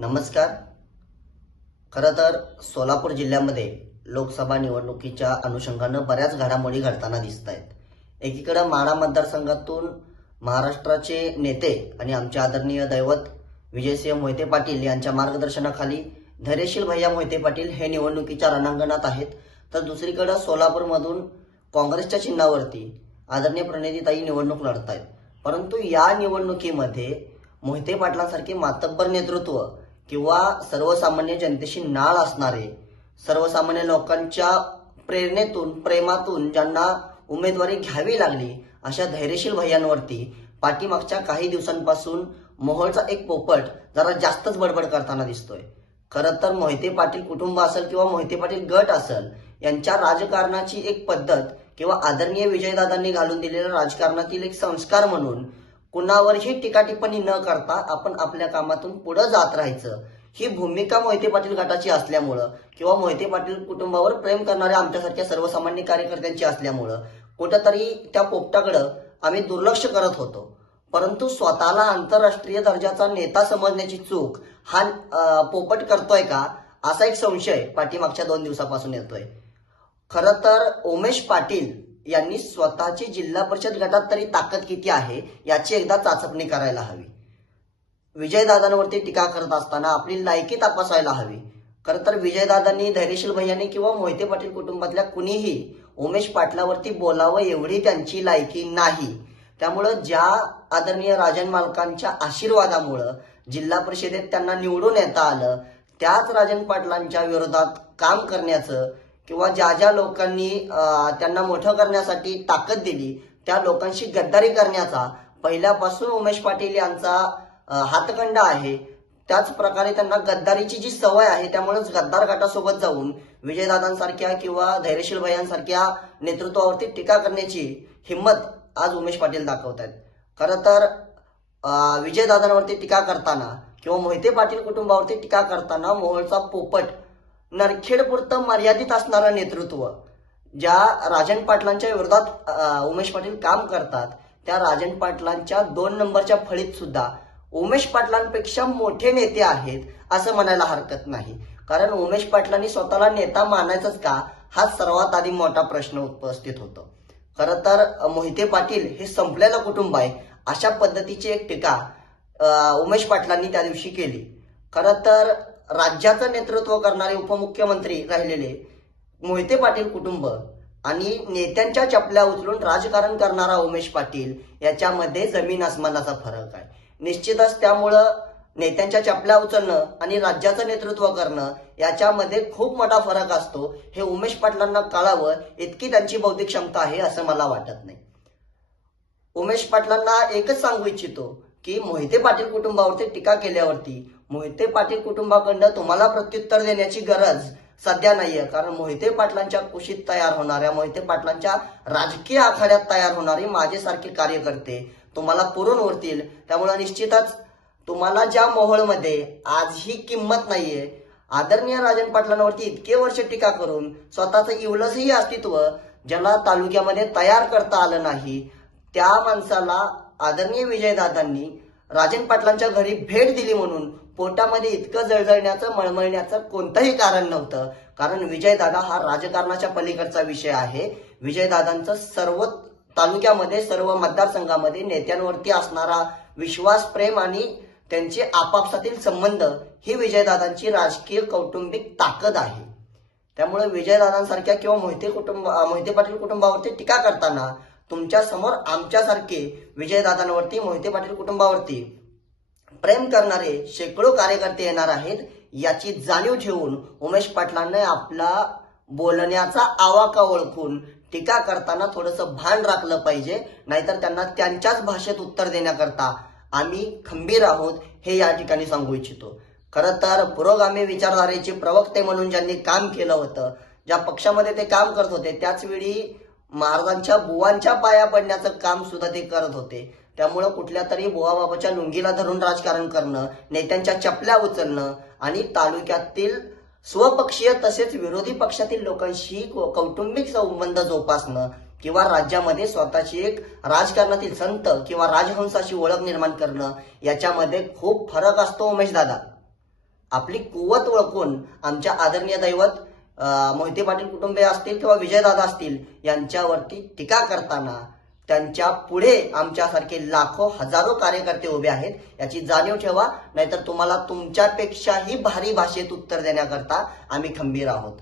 नमस्कार. खरं तर सोलापूर जिल्ह्यामध्ये लोकसभा निवडणुकीच्या अनुषंगानं बऱ्याच घडामोडी घडताना दिसत आहेत एकीकडं माढा मतदारसंघातून महाराष्ट्राचे नेते आणि आमचे आदरणीय दैवत विजयसिंह मोहिते पाटील यांच्या मार्गदर्शनाखाली धैर्यशील भैया मोहिते पाटील हे निवडणुकीच्या रणांगणात आहेत. तर दुसरीकडं सोलापूरमधून काँग्रेसच्या चिन्हावरती आदरणीय प्रणितीताई निवडणूक लढत आहेत परंतु या निवडणुकीमध्ये मोहिते पाटलांसारखे मातब्बर नेतृत्व किंवा सर्वसामान्य जनतेशी नाळ असणारे सर्वसामान्य लोकांच्या प्रेरणेतून प्रेमातून ज्यांना उमेदवारी घ्यावी लागली अशा धैर्यशील भैयांवरती पाठीमागच्या काही दिवसांपासून मोहोळचा एक पोपट जरा जास्तच बडबड करताना दिसतोय. खरं तर मोहिते पाटील कुटुंब असेल किंवा मोहिते पाटील गट असेल यांच्या राजकारणाची एक पद्धत किंवा आदरणीय विजयदादांनी घालून दिलेल्या राजकारणातील एक संस्कार म्हणून कुणावरही टीका टिप्पणी न करता आपण आपल्या कामातून पुढे जात राहायचं. ही भूमिका मोहिते पाटील गटाची असल्यामुळं किंवा मोहिते पाटील कुटुंबावर प्रेम करणाऱ्या आमच्यासारख्या सर्वसामान्य कार्यकर्त्यांची असल्यामुळं कुठंतरी त्या पोपटाकडं आम्ही दुर्लक्ष करत होतो. परंतु स्वतःला आंतरराष्ट्रीय दर्जाचा नेता समजण्याची चूक हा पोपट करतोय का? असा एक संशय पाठीमागच्या दोन दिवसापासून येतोय. खरं तर उमेश पाटील यांनी स्वतःची जिल्हा परिषद गटात तरी ताकद किती आहे याची एकदा चाचपणी करायला हवी. विजयदादांवरती टीका करत असताना आपली लायकी तपासायला हवी. खरं तर विजयदादांनी धैर्यशील भैयानी किंवा मोहिते पाटील कुटुंबातल्या कुणीही उमेश पाटलावरती बोलावं एवढी त्यांची लायकी नाही. त्यामुळं ज्या आदरणीय राजन मालकांच्या आशीर्वादामुळं जिल्हा परिषदेत त्यांना निवडून येता आलं त्याच राजन पाटलांच्या विरोधात काम करण्याचं किंवा ज्या ज्या लोकांनी त्यांना मोठं करण्यासाठी ताकद दिली त्या लोकांशी गद्दारी करण्याचा पहिल्यापासून उमेश पाटील यांचा हातखंड हातखंडा आहे. त्याच प्रकारे त्यांना गद्दारीची जी सवय आहे त्यामुळेच गद्दार गटासोबत जाऊन विजयदादांसारख्या किंवा धैर्यशील भयांसारख्या नेतृत्वावरती टीका करण्याची हिंमत आज उमेश पाटील दाखवत आहेत खरं तर विजयदादांवरती टीका करताना किंवा मोहिते पाटील कुटुंबावरती टीका करताना मोहोळचा पोपट नरखेडपुरतं मर्यादित असणारं नेतृत्व ज्या राजन पाटलांच्या विरोधात उमेश पाटील काम करतात त्या राजन पाटलांच्या दोन नंबरच्या फळीत सुद्धा उमेश पाटलांपेक्षा मोठे नेते आहेत असं म्हणायला हरकत नाही. कारण उमेश पाटलांनी स्वतःला नेता मानायचंच का हा सर्वात आधी मोठा प्रश्न उपस्थित होतो. खरं तर मोहिते पाटील हे संपलेलं कुटुंब आहे अशा पद्धतीची एक टीका उमेश पाटलांनी त्या दिवशी केली. खरं तर राज्याचं नेतृत्व करणारे उपमुख्यमंत्री राहिलेले मोहिते पाटील कुटुंब आणि नेत्यांच्या चपल्या उचलून राजकारण करणारा उमेश पाटील याच्यामध्ये जमीन आसमानाचा फरक आहे. निश्चितच त्यामुळं नेत्यांच्या चपल्या उचलणं आणि राज्याचं नेतृत्व करणं याच्यामध्ये खूप मोठा फरक असतो. हे उमेश पाटलांना कळावं इतकी त्यांची बौद्धिक क्षमता आहे असं मला वाटत नाही. उमेश पाटलांना एकच सांगू इच्छितो की मोहिते पाटील कुटुंबावरती टीका केल्यावरती मोहिते पाटील कुटुंबाकडनं तुम्हाला प्रत्युत्तर देण्याची गरज सध्या नाहीये कारण मोहिते पाटलांच्या कुशीत तयार होणाऱ्या मोहिते पाटलांच्या राजकीय आखाड्यात तयार होणारी माझ्यासारखे कार्यकर्ते तुम्हाला पुरून उरतील त्यामुळे निश्चितच तुम्हाला ज्या मोहोळमध्ये आजही किंमत नाहीये आदरणीय राजन पाटलांवरती इतके वर्ष टीका करून स्वतःचं इवलसही अस्तित्व ज्याला तालुक्यामध्ये तयार करता आलं नाही त्या माणसाला आदरणीय विजयदादांनी राजन पाटलांच्या घरी भेट दिली म्हणून पोटामध्ये इतकं जळजळण्याचं मळमळण्याचं कोणतंही कारण नव्हतं. कारण विजयदादा हा राजकारणाच्या पलीकडचा विषय आहे. विजयदादांचं सर्व तालुक्यामध्ये सर्व मतदारसंघामध्ये नेत्यांवरती असणारा विश्वास प्रेम आणि त्यांचे आपापसातील संबंध ही विजयदादांची राजकीय कौटुंबिक ताकद आहे. त्यामुळे विजयदादांसारख्या किंवा मोहिते कुटुंब मोहिते पाटील कुटुंबावरती टीका करताना तुमच्यासमोर आमच्यासारखे विजयदादांवरती मोहिते पाटील कुटुंबावरती प्रेम करणारे शेकडो कार्यकर्ते येणार आहेत. याची जाणीव ठेवून उमेश पाटलांनी आपला बोलण्याचा आवाका ओळखून टीका करताना थोडंसं भान राखलं पाहिजे. नाहीतर त्यांना त्यांच्याच भाषेत उत्तर देण्याकरता आम्ही खंबीर आहोत हे या ठिकाणी सांगू इच्छितो. खरं तर पुरोगामी विचारधारेचे प्रवक्ते म्हणून ज्यांनी काम केलं होतं ज्या पक्षामध्ये ते काम करत होते त्याच वेळी महाराजांच्या बुवांच्या पाया पडण्याचं काम सुद्धा ते करत होते. त्यामुळं कुठल्या तरी बुवाबाबाच्या लुंगीला धरून राजकारण करणं नेत्यांच्या चपल्या उचलणं आणि तालुक्यातील स्वपक्षीय तसेच विरोधी पक्षातील लोकांशी कौटुंबिक संबंध जोपासणं किंवा राज्यामध्ये स्वतःची एक राजकारणातील संत किंवा राजहंसाची ओळख निर्माण करणं याच्यामध्ये खूप फरक असतो उमेश दादा आपली कुवत ओळखून आमच्या आदरणीय दैवत मोहिते पाटील कुटुंबीय असतील किंवा विजयदादा असतील यांच्यावरती टीका करताना त्यांच्या पुढे आमच्यासारखे लाखो हजारो कार्यकर्ते उभे आहेत. याची जाणीव ठेवा. नाहीतर तुम्हाला तुमच्यापेक्षाही भारी भाषेत उत्तर देण्याकरता आम्ही खंबीर आहोत.